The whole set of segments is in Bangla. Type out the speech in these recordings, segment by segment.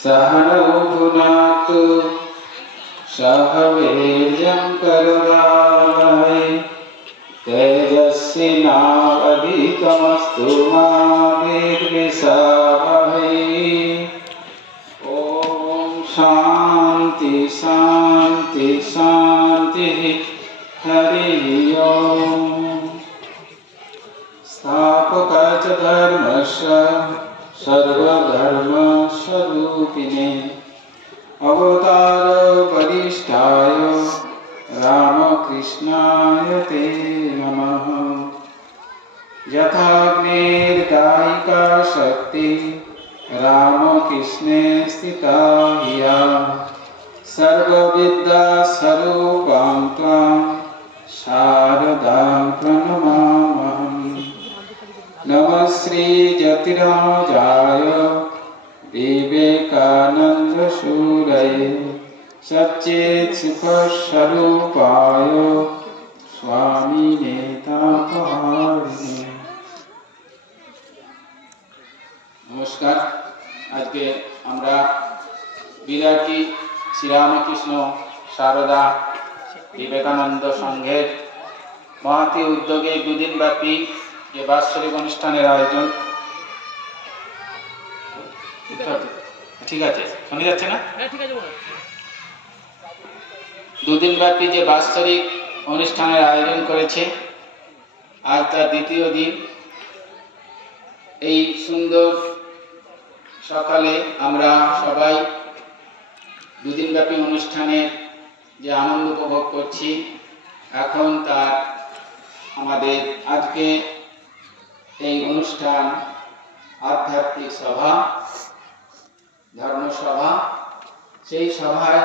सहनौ भुनाक्तु सह वीर्यं करवावहै तेजस्विनावधीतमस्तु मा विद्विषावहै। ॐ शान्ति शान्ति शान्तिः। हरिः ओम्। स्थापकाय च धर्मस्य सर्वधर्मस्वरूपिणे अवतार वरिष्ठाय रामकृष्णाय ते नमः। यथाग्निर्दायिका शक्ति रामकृष्णे स्थिता हिया सर्वविद्यास्वरूपां त्वां शारदां प्रणमाम्यहम्। नमः श्री जतिराजाय विवेकानन्दसूरये सच्चित्सुखस्वरूपाय स्वामिने तापहारिणे। नमस्कार। आज के আমরা বিরাটি শ্রীরামকৃষ্ণ সারদা বিবেকানন্দ সংঘের মহতী উদ্যোগে দুদিন ব্যাপী যে বাৎসরিক অনুষ্ঠানের আয়োজন, ঠিক আছে শোনা যাচ্ছে না? দুদিন ব্যাপী যে বাৎসরিক অনুষ্ঠানের আয়োজন করেছে, আজ তার দ্বিতীয় দিন। এই সুন্দর সকালে আমরা সবাই দুদিন ব্যাপী অনুষ্ঠানের যে আনন্দ উপভোগ করছি, এখন তার আমাদের আজকে এই অনুষ্ঠান আধ্যাত্মিক সভা, ধর্মসভা। সেই সভায়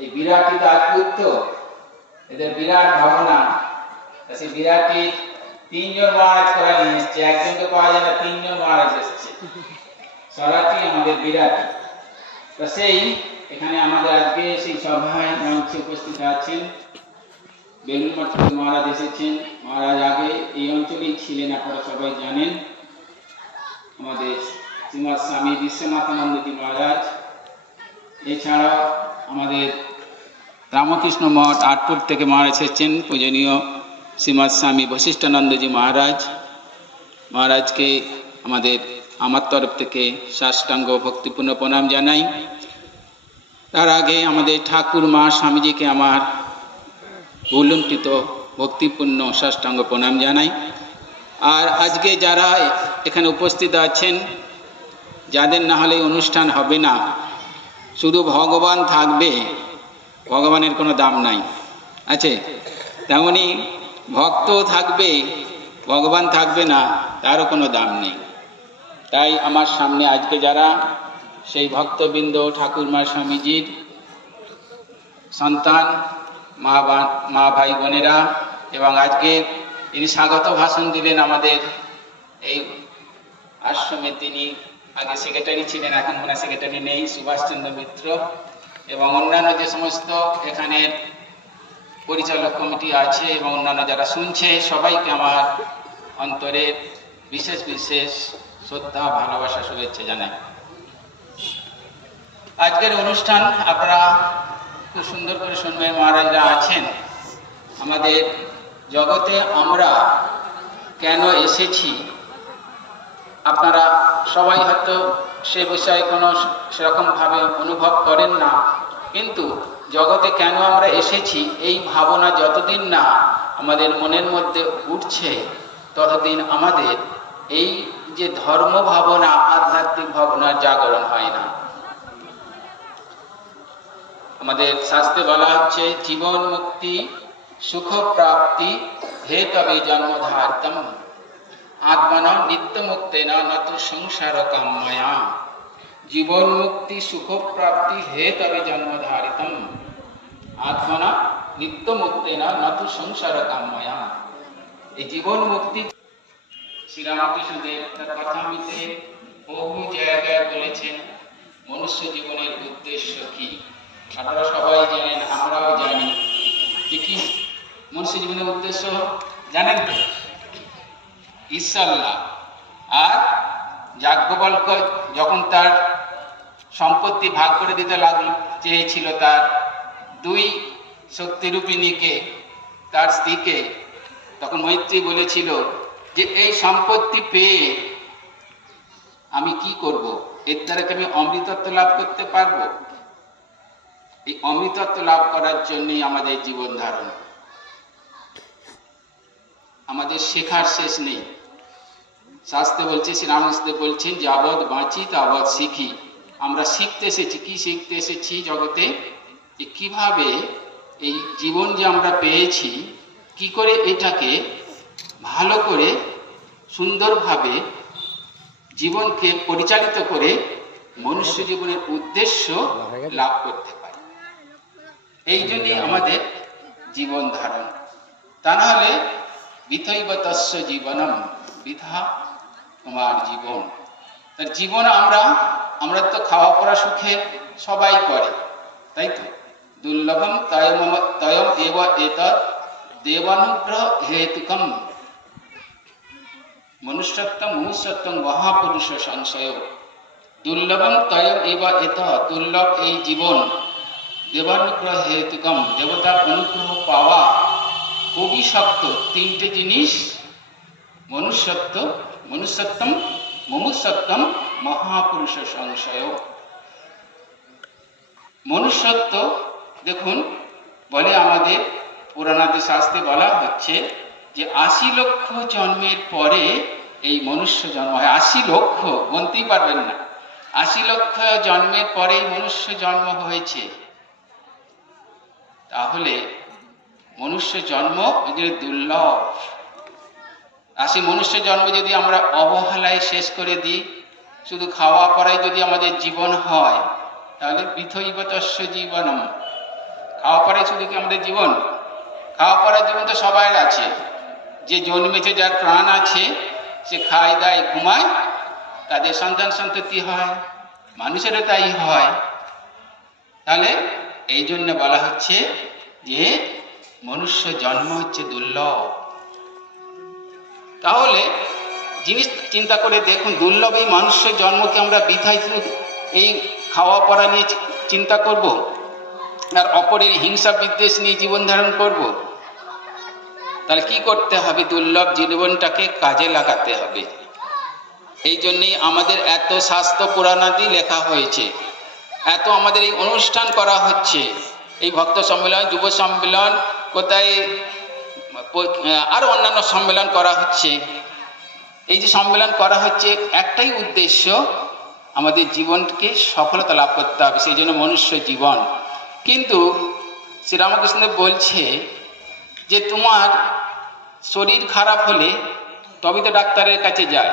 এই বিরাটি দাসপুত্র, এদের বিরাট ভাবনা, সেই বিরাটি তিনজন মহারাজ করা নিয়ে এসছে। একজনকে পাওয়া যায় না, তিনজন মহারাজ এসছে। সরাটি আমাদের বিরাটি। সেই এখানে আমাদের আজকে সেই সভায় মঞ্চে উপস্থিত আছেন বেলুড় মঠ থেকে মহারাজ এসেছেন। মহারাজ আগে এই অঞ্চলেই ছিলেন, আপনারা সবাই জানেন। আমাদের শ্রীমৎ স্বামী বিশ্বনাথানন্দজি মহারাজ, এছাড়াও আমাদের রামকৃষ্ণ মঠ আটপুর থেকে মহারাজ এসেছেন পূজনীয় শ্রীমৎ স্বামী বশিষ্ঠানন্দজি মহারাজ। মহারাজকে আমার তরফ থেকে সাষ্টাঙ্গ ভক্তিপূর্ণ প্রণাম জানাই। তার আগে আমাদের ঠাকুর মা স্বামীজিকে আমার ভুলুণ্ঠিত ভক্তিপূর্ণ সাষ্টাঙ্গ প্রণাম জানাই। আর আজকে যারা এখানে উপস্থিত আছেন, যাদের না হলে অনুষ্ঠান হবে না, শুধু ভগবান থাকবে, ভগবানের কোনো দাম নাই আছে, তেমনি ভক্ত থাকবে, ভগবান থাকবে না, তারও কোনো দাম নেই। তাই আমার সামনে আজকে যারা সেই ভক্তবৃন্দ, ঠাকুরমা স্বামীজির সন্তান, মা ভাই বোনেরা, এবং আজকে তিনি স্বাগত ভাষণ দিলেন আমাদের এই আশ্রমে। তিনি আগে সেক্রেটারি ছিলেন, এখন মনে সেক্রেটারি নেই, সুভাষচন্দ্র মিত্র, এবং অন্যান্য যে সমস্ত এখানের পরিচালক কমিটি আছে এবং অন্যান্য যারা শুনছে, সবাইকে আমার অন্তরের বিশেষ বিশেষ শ্রদ্ধা, ভালোবাসা, শুভেচ্ছা জানাই। আজকের অনুষ্ঠান আপনারা খুব সুন্দর করে শুনবেন। মহারাজরা আছেন। আমাদের জগতে আমরা কেন এসেছি আপনারা সবাই হয়তো সে বিষয়ে কোনো সেরকমভাবে অনুভব করেন না, কিন্তু জগতে কেন আমরা এসেছি এই ভাবনা যতদিন না আমাদের মনের মধ্যে উঠছে, ততদিন আমাদের এই যে ধর্ম ভাবনা, আধ্যাত্মিক ভাবনার জাগরণ হয় না। আমাদের শাস্ত্রে বলা হচ্ছে, জীবন মুক্তি সুখ প্রাপ্তি হে তবে জন্মধারিতম আত্মনা নিত্য মুক্তেন নতু সংসার কাম্যয়া। জীবন মুক্তি সুখ প্রাপ্তি হে তবে জন্মধারিতম আত্মনা নিত্য মুক্তেন নতু সংসার কাম্যয়া। এই জীবন মুক্তি শ্রীরামকৃষ্ণ দেব তার কথামিতে বহু জায়গায় বলেছেন মনুষ্য জীবনের উদ্দেশ্য কি। আপনারা সবাই জানেন, আমরাও জানি। কি মনুষ্য জীবনের উদ্দেশ্য জানেন তো? ঈশ্বর লাভ। আর যাজ্ঞবল্ক্য যখন তার সম্পত্তি ভাগ করে দিতে লাগলো, চেয়েছিল তার দুই শক্তিরূপিণীকে, তার স্ত্রীকে। তখন মৈত্রী বলেছিল যে এই সম্পত্তি পেয়ে আমি কি করব? এর দ্বারা কি আমি অমৃতত্ব লাভ করতে পারবো? এই অমৃতত্ব লাভ করার জন্যই আমাদের জীবন ধারণ। আমাদের শেখার শেষ নেই। শাস্ত্রে বলছে, শ্রীরামকৃষ্ণ বলছেন, যাবৎ বাঁচি তাবৎ শিখি। আমরা শিখতে এসেছি। কি শিখতে এসেছি জগতে? যে কিভাবে এই জীবন যে আমরা পেয়েছি, কি করে এটাকে ভালো করে সুন্দরভাবে জীবনকে পরিচালিত করে মনুষ্য জীবনের উদ্দেশ্য লাভ করতে পারি। এই জন্যই আমাদের জীবন ধারণ। তা না হলে বিথৈব তস্য জীবনম, বৃথা তোমার জীবন। তার জীবন আমরা তো খাওয়া পড়া সুখে সবাই করে, তাই তো? দুর্লভম তয়ম এব এতৎ দেবানুগ্রহ হেতুকম মনুষ্যত্বম মুমুষ্যত্বম মহাপুরুষ সংশয়। দুর্লভম তয়ম এব এতৎ, দুর্লভ এই জীবন, দেবানুগ্রহ হেতুকম, দেবতার অনুগ্রহ পাওয়া খুবই শক্ত। তিনটে জিনিস, মনুষ্যত্বম মুমুষ্যত্বম মহাপুরুষ সংশয়। মনুষ্যত্ব দেখুন, বলে আমাদের পুরাণাদি শাস্ত্রে বলা হচ্ছে যে 80 লক্ষ জন্মের পরে এই মনুষ্য জন্ম হয়। 80 লক্ষ, গুনতেই পারবেন না। 80 লক্ষ জন্মের পরে মনুষ্য জন্ম হয়েছে। তাহলে মনুষ্য জন্ম দুর্লভ। 80 মনুষ্য জন্ম যদি আমরা অবহেলায় শেষ করে দিই, শুধু খাওয়া পড়ায় যদি আমাদের জীবন হয়, তাহলে বিথৈব তস্য জীবনম। খাওয়া পড়ায় শুধু কি আমাদের জীবন? খাওয়া পড়ার জীবন তো সবাই আছে। যে জন্মেছে, যার প্রাণ আছে, সে খায় দায় ঘুমায়, তাদের সন্তান সন্ততি হয়, মানুষেরও তাই হয়। তাহলে এই জন্য বলা হচ্ছে যে মনুষ্য জন্ম হচ্ছে দুর্লভ। তাহলে জিনিস চিন্তা করে দেখুন, দুর্লভ এই মনুষ্য জন্মকে আমরা বৃথায় এই খাওয়া পড়া নিয়ে চিন্তা করব, আর অপরের হিংসা বিদ্বেষ নিয়ে জীবন ধারণ করব? তাহলে কি করতে হবে? দুর্লভ জীবনটাকে কাজে লাগাতে হবে। এই জন্যই আমাদের এত শাস্ত্র পুরাণাদি লেখা হয়েছে, এত আমাদের এই অনুষ্ঠান করা হচ্ছে, এই ভক্ত সম্মেলন, যুব সম্মেলন, কোথায় আরো অন্যান্য সম্মেলন করা হচ্ছে। এই যে সম্মেলন করা হচ্ছে, একটাই উদ্দেশ্য, আমাদের জীবনকে সফলতা লাভ করতে হবে, সেই জন্য মনুষ্য জীবন। কিন্তু শ্রীরামকৃষ্ণ বলছে যে তোমার শরীর খারাপ হলে তবে তো ডাক্তারের কাছে যায়।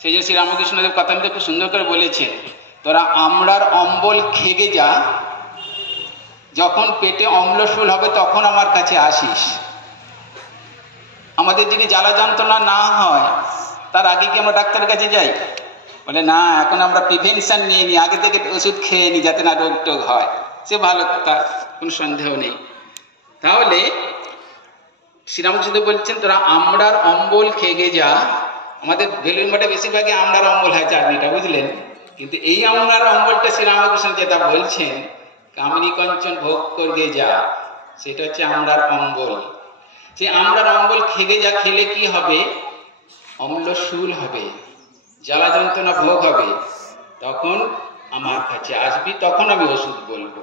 সেই জন্য শ্রীরামকৃষ্ণদেব কথা মধ্যে খুব সুন্দর করে বলেছেন, তোরা আমড়ার অম্বল খেগে যা, যখন পেটে অম্লশূল হবে তখন আমার কাছে আসিস। আমাদের যদি জ্বালা যন্ত্রণা না হয়, তার আগে কি আমরা ডাক্তারের কাছে যাই? বলে না, এখন আমরা প্রিভেনশন নিয়ে নিই, আগে থেকে ওষুধ খেয়ে নিই যাতে না রোগ টোগ হয়। সে ভালো কথা, কোনো সন্দেহ নেই। তাহলে শ্রীরামকৃষ্ণ বলছেন, তোরা আমড়ার অম্বল খেগে যা। আমাদের বেলুন মঠে বেশিরভাগই আমড়ার অম্বল হয়, চাটনিটা, বুঝলেন? কিন্তু এই আমড়ার অম্বলটা শ্রীরামকৃষ্ণ যেটা বলছেন, কামিনী কাঞ্চন ভোগ করবে যা, সেটা হচ্ছে আমড়ার অম্বল। সেই আমড়ার অম্বল খেগে যা খেলে কি হবে? অম্লশূল হবে, জ্বালা যন্ত্রণা ভোগ হবে। তখন আমার কাছে আসবি, তখন আমি ওষুধ বলবো।